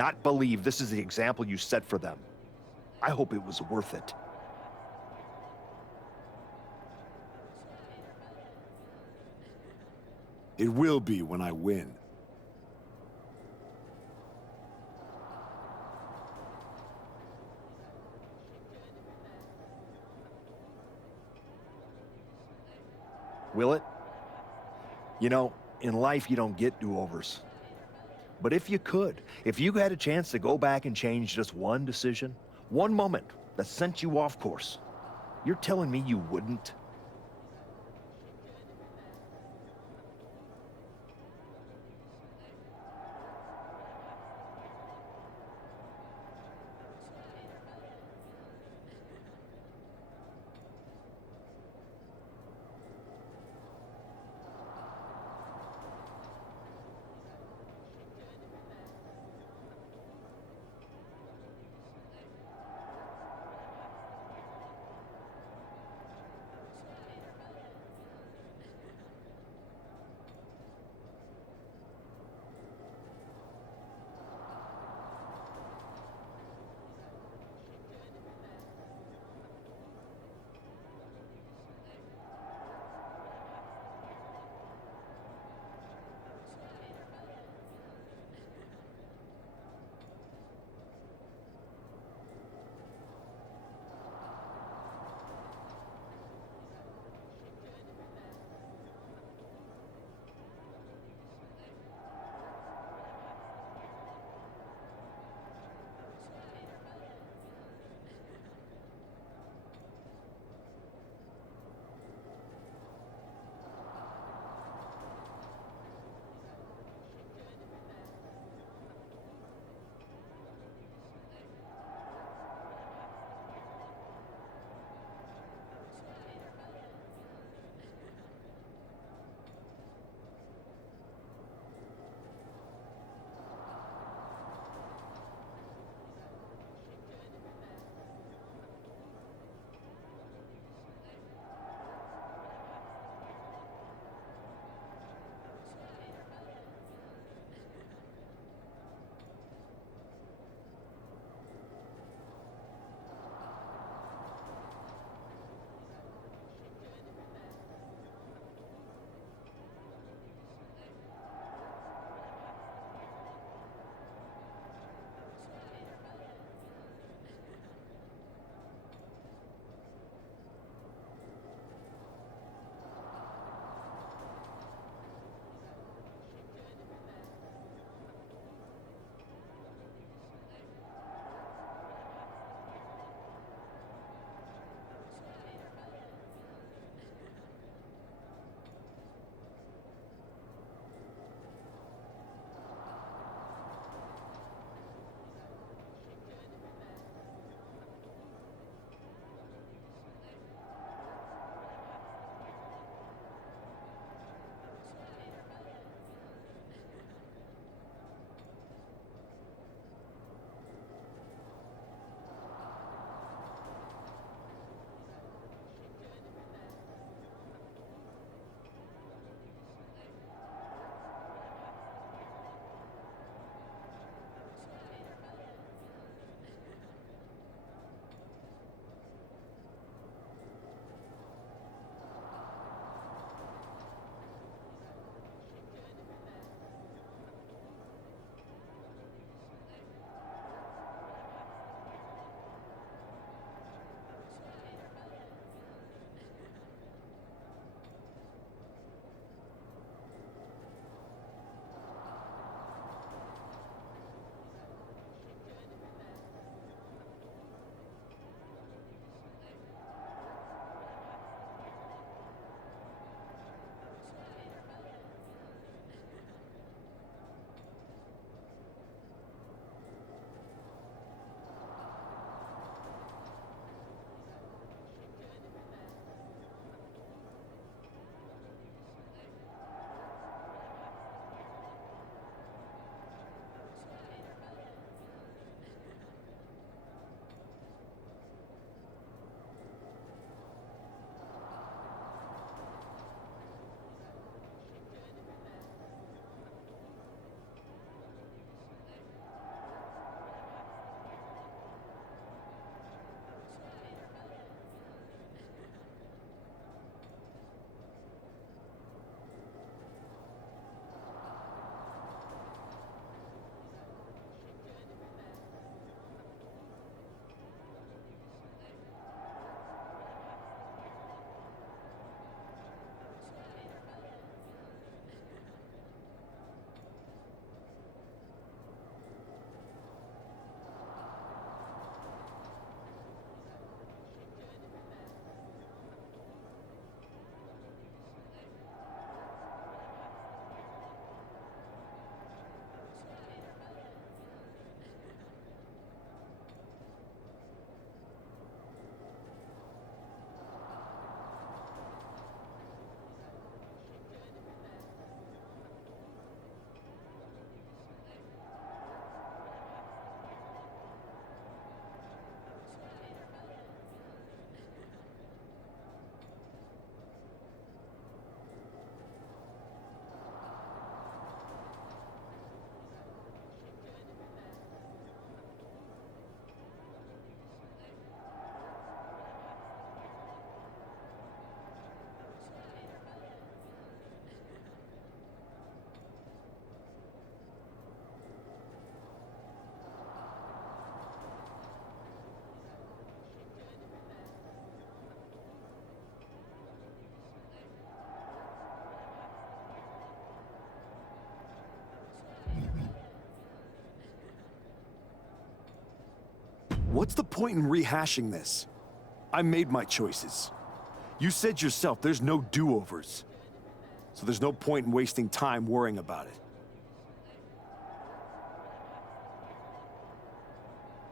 not believe this is the example you set for them. I hope it was worth it. It will be when I win. Will it? You know, in life you don't get do-overs. But if you could, if you had a chance to go back and change just one decision, one moment that sent you off course, you're telling me you wouldn't? What's the point in rehashing this? I made my choices. You said yourself there's no do-overs. So there's no point in wasting time worrying about it.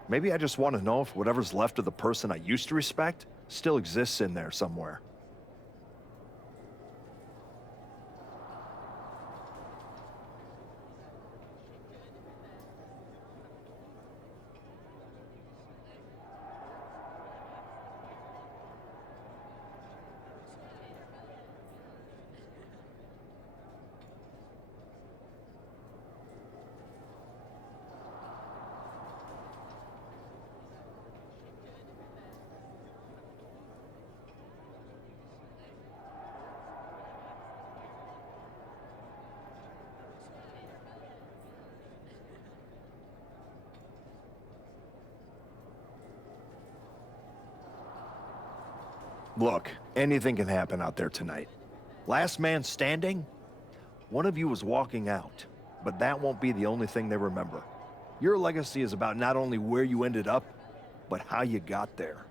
Maybe I just want to know if whatever's left of the person I used to respect still exists in there somewhere. Look, anything can happen out there tonight. Last man standing? One of you was walking out, but that won't be the only thing they remember. Your legacy is about not only where you ended up, but how you got there.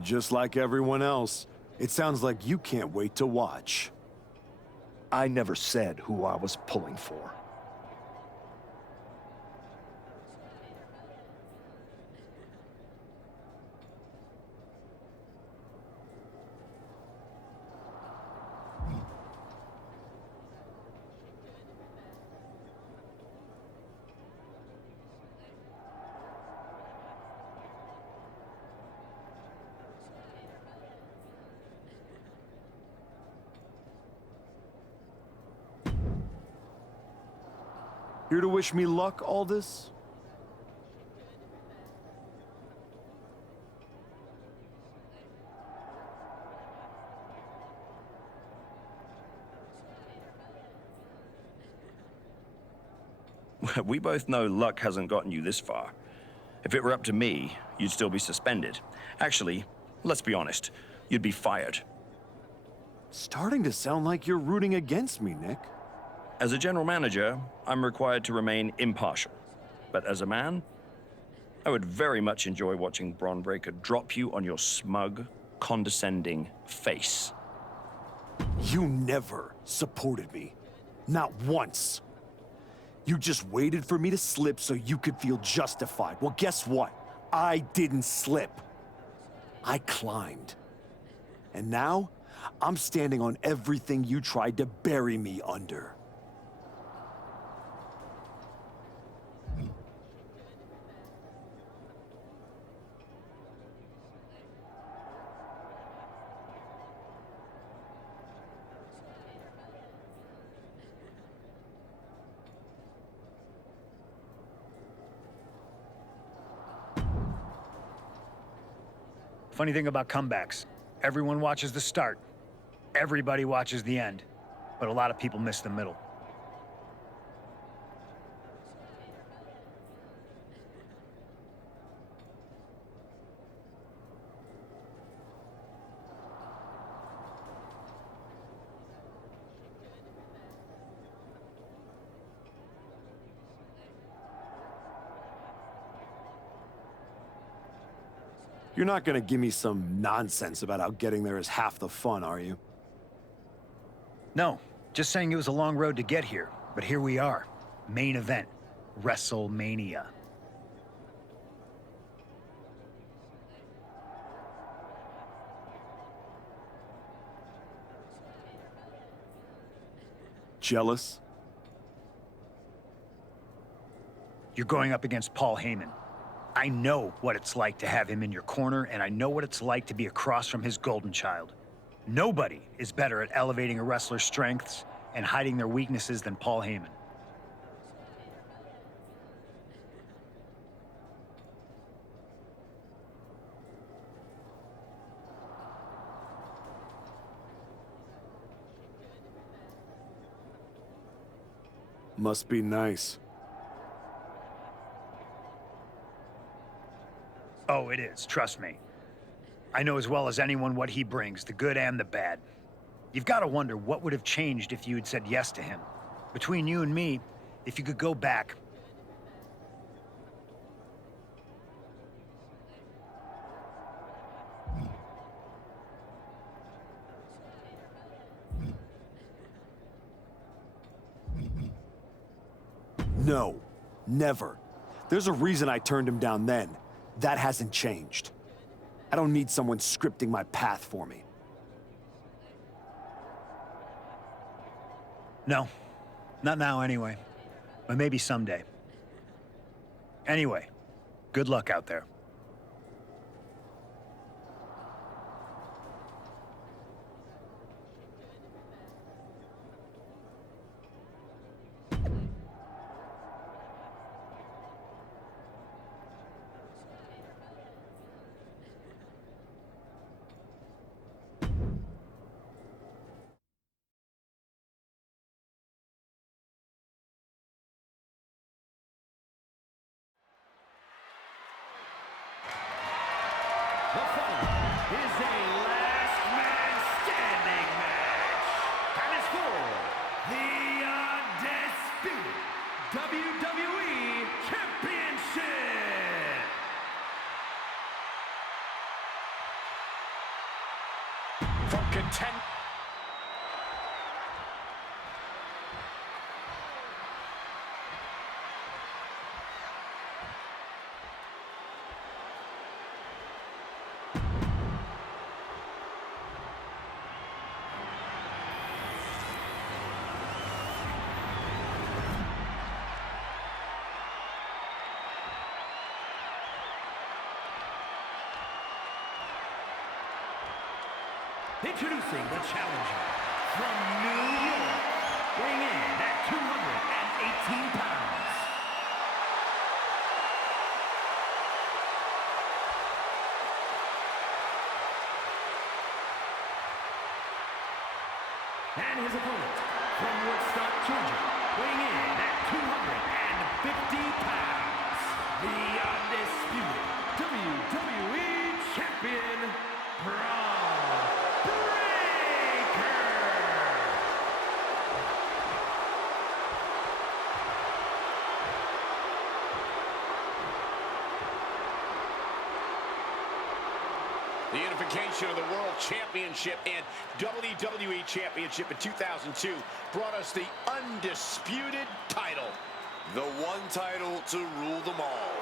Just like everyone else, it sounds like you can't wait to watch. I never said who I was pulling for. Here to wish me luck, Aldous? We both know luck hasn't gotten you this far. If it were up to me, you'd still be suspended. Actually, let's be honest, you'd be fired. Starting to sound like you're rooting against me, Nick. As a general manager, I'm required to remain impartial. But as a man, I would very much enjoy watching Bron Breaker drop you on your smug, condescending face. You never supported me. Not once. You just waited for me to slip so you could feel justified. Well, guess what? I didn't slip. I climbed. And now, I'm standing on everything you tried to bury me under. Funny thing about comebacks, everyone watches the start, everybody watches the end, but a lot of people miss the middle. You're not gonna give me some nonsense about how getting there is half the fun, are you? No, just saying it was a long road to get here, but here we are. Main event, WrestleMania. Jealous? You're going up against Paul Heyman. I know what it's like to have him in your corner, and I know what it's like to be across from his golden child. Nobody is better at elevating a wrestler's strengths and hiding their weaknesses than Paul Heyman. Must be nice. Oh, it is, trust me. I know as well as anyone what he brings, the good and the bad. You've got to wonder what would have changed if you had said yes to him. Between you and me, if you could go back. No, never. There's a reason I turned him down then. That hasn't changed. I don't need someone scripting my path for me. No, not now anyway. But maybe someday. Anyway, good luck out there. The following is a last man standing match. And it's for the undisputed WWE Championship. From contend. Introducing the challenger from New York, weighing in at 218 pounds. And his opponent from Woodstock, Georgia, weighing in at 250 pounds. The undisputed WWE Champion, Bron Breaker. The unification of the World Championship and WWE Championship in 2002 brought us the undisputed title. The one title to rule them all.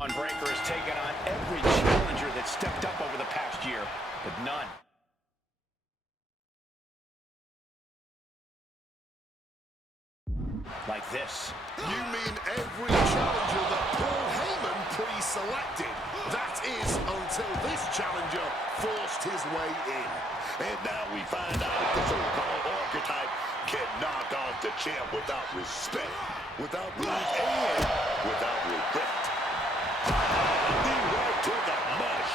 Bron Breaker has taken on every challenger that stepped up over the past year, but none like this. You mean every challenger that Paul Heyman pre-selected? That is, until this challenger forced his way in. And now we find out if the so-called archetype can knock off the champ without respect, without lose, and without regret. Knee right to the mush.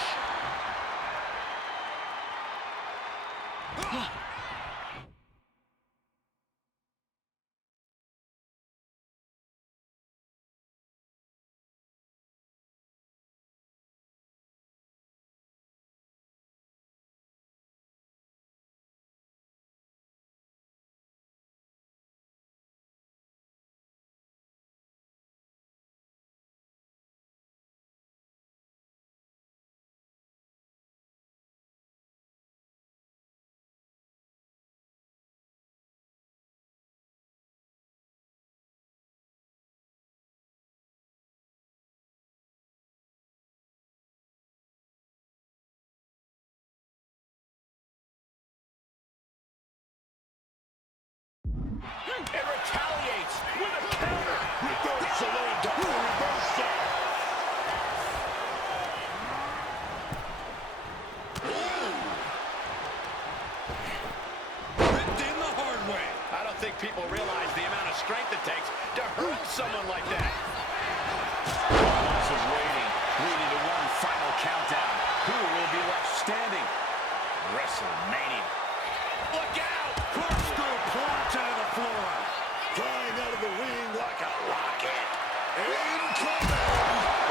And retaliates with a counter. Reversal and double reversal. Ripped in the hard way. I don't think people realize the amount of strength it takes to hurl someone like that. Ross is waiting, leading to one final countdown. Who will be left standing? WrestleMania. Look out! Corkscrew plunge to the floor. Flying out of the ring like a rocket. Incoming!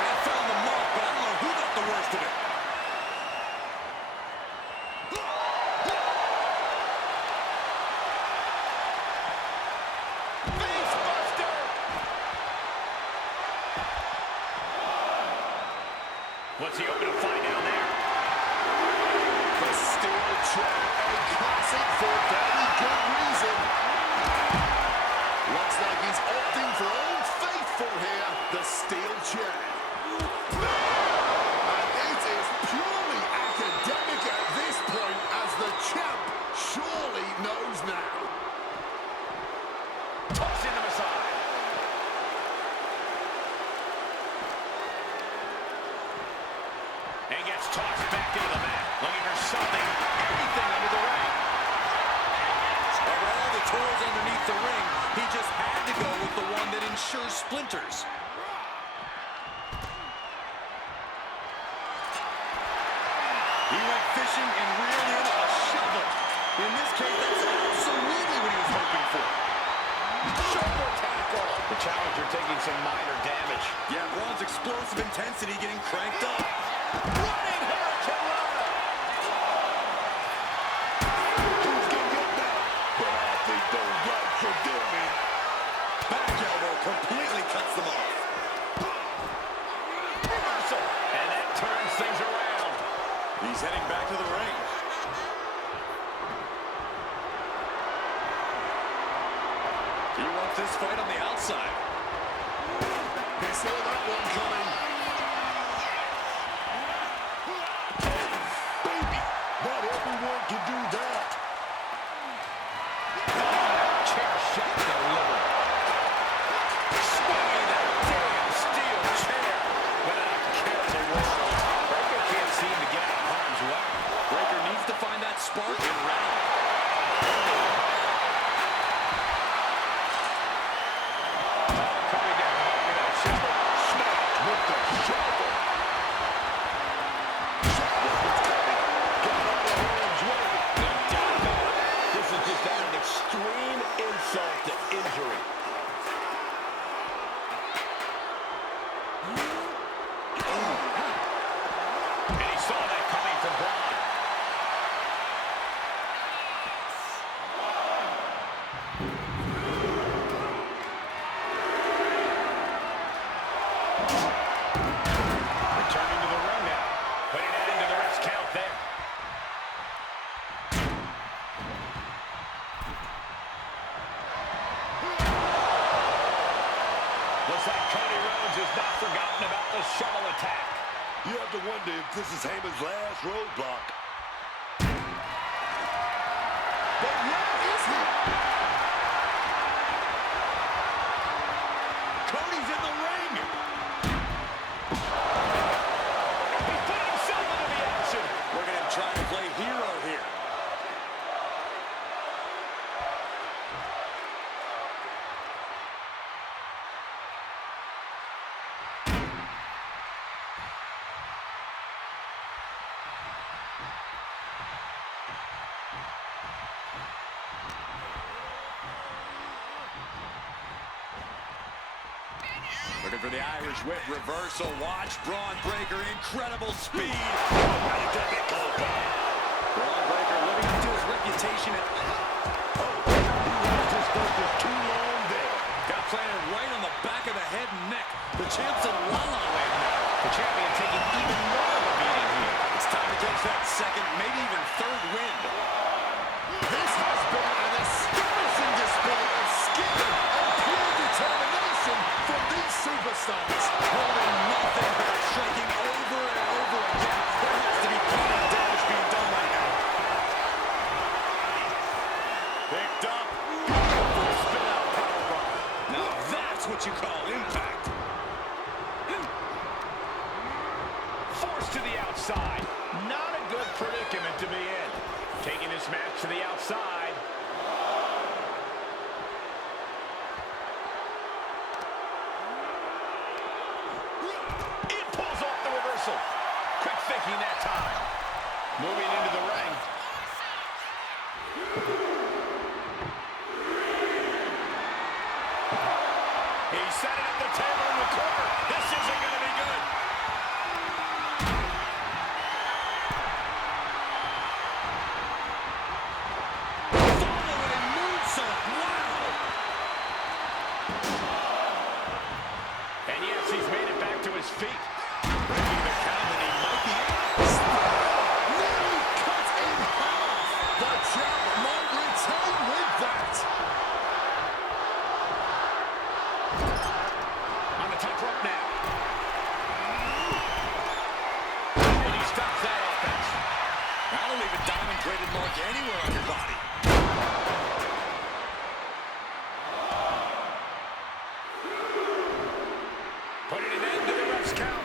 They found the mark, but I don't know who got the worst of it. Face buster! What's he hoping to find down there? The steel chair, a classic for very good reason. Looks like he's opting for Old Faithful here, the steel chair. And it is purely academic at this point, as the champ surely knows now. Tossing him aside. And gets tossed back into the mat. Looking for something, anything under the ring. Of all the toys underneath the ring, he just had to go with the one that ensures splinters. He went fishing and reeled in a shovel. In this case, that's absolutely what he was hoping for. Shoulder tackle. The challenger taking some minor damage. Yeah, Braun's explosive intensity getting cranked up. Running Hurricane Rana. Who's gonna get that? But I think those rights are given. Back elbow completely cuts them off. Reversal. And that turns things around. He's heading back to the ring. He wants this fight on the outside. He saw that one coming. Baby, not everyone can do that. Chair shot delivered. Swinging that damn steel chair. But I care they will. Breaker can't seem to get out of harm's way. Breaker needs to find that spark and rally. Coming down, that shipper. Smacked with the has not forgotten about the shovel attack. You have to wonder if this is Heyman's last roadblock. But where is he? Cody's in the ring. He's putting himself into the action. Look at him trying to play hero here. Looking for the Irish whip reversal. Watch Bron Breaker, incredible speed. How you got that called back? Bron Breaker living up to his reputation. He left his focus too long there. Got planted right on the back of the head and neck. The champ's in la-la land now. The champion taking even more of a beating here. It's time to catch that second, maybe even third wind. This has been an astonishing display of skill and pure determination from these superstars. Holding nothing back, striking over and over again. There has to be plenty of damage being done right now. Picked up. Beautiful spin out powerbomb. Now that's what you call impact. Forced to the outside. Not a good predicament to be in. Taking this match to the outside. It pulls off the reversal. Quick thinking that time. Moving into the ring. He set it at the table in the corner. This isn't going to be good. Following moonsault. Wow. And yes, he's made it back to his feet. Breaking the count, and he might be Nearly cut in half. The champ might retain with that. on the top rope now. And he stops that offense. That'll leave a diamond-braided mark anywhere on your body. Putting an end to the ref's count.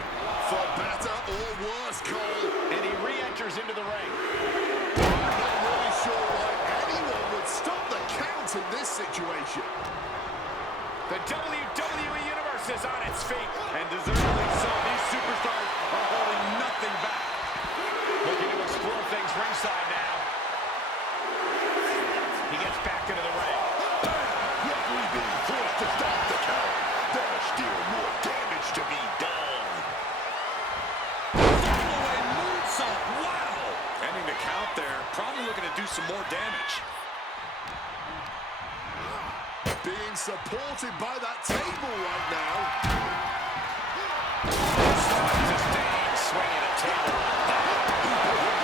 For better or worse, Cole. And he re-enters into the ring. I'm not really sure why anyone would stop the count in this situation. The WWE Universe is on its feet. And deservedly so. These superstars are holding nothing back. Looking to explore things ringside now. He gets back into the ring. Referee being forced to stop the count. There's still more damage to be done. Following moonsault. Wow. Ending the count there. Probably looking to do some more damage. Being supported by that table right now. Sustained swing at a table.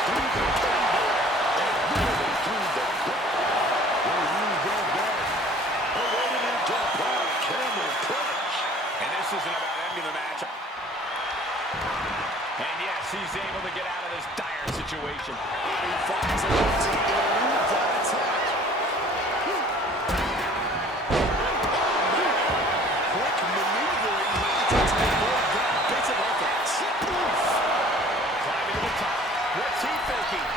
Through the table. And really through the back. They use their back. Awaited into a power camel clutch. And this isn't about ending the match. And yes, he's able to get out of this dire situation. He finds a way to elude that attack. Quick maneuvering here to avoid that bit of offense. Climbing to the top. What's he thinking?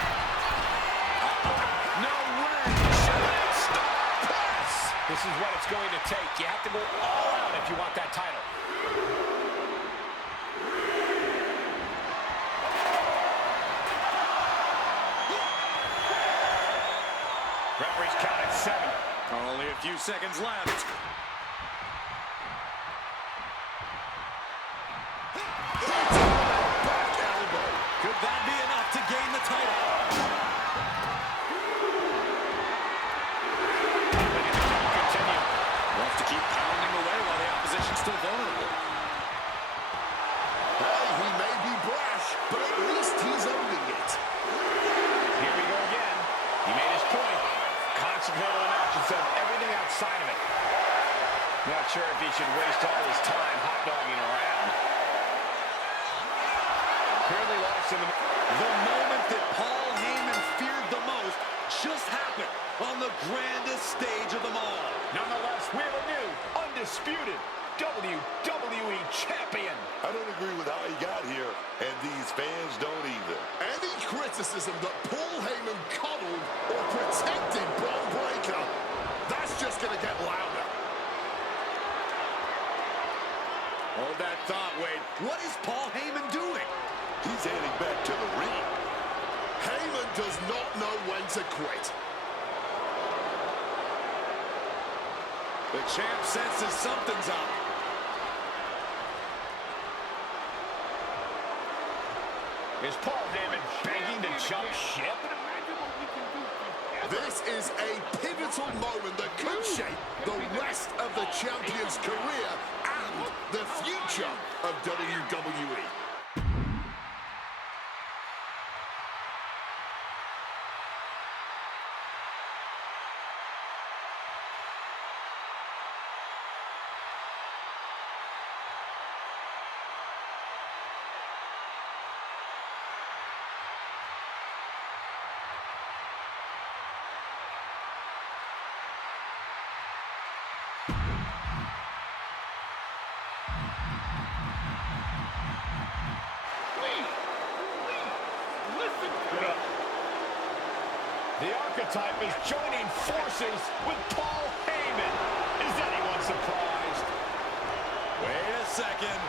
No way. Shooting star press. This is what it's going to take. You have to go all out if you want that title. Referee's count at 7. Only a few seconds left. Back elbow. Could that be enough to gain the title? Letting the count continue. We'll have to keep pounding away while the opposition's still vulnerable. Hey, he may be brash, but at least he's owning it. Here we go again. He made his point. Concentrate on the match instead of everything outside of it. Not sure if he should waste all his time hot-dogging around. Clearly lost in The moment that Paul Heyman feared the most just happened on the grandest stage of them all. Nonetheless, we have a new, undisputed WWE Champion. I don't agree with how he got here, and these fans don't either. Any criticism that Paul Heyman coddled or protected Bron Breaker, that's just going to get louder. Hold that thought, Wade. What is Paul Heyman doing? He's heading back to the ring. Heyman does not know when to quit. The champ senses something's up. Is Paul Heyman begging to jump ship? This is a pivotal moment that could shape the rest of the champion's career and the future of WWE. The archetype is joining forces with Paul Heyman. Is anyone surprised? Wait a second.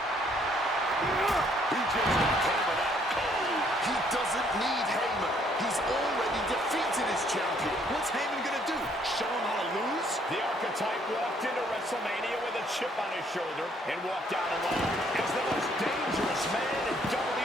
He just came out cold. He doesn't need Heyman. He's already defeated his champion. What's Heyman gonna do? Show him how to lose? The archetype walked into WrestleMania with a chip on his shoulder and walked out alone as the most dangerous man in WWE.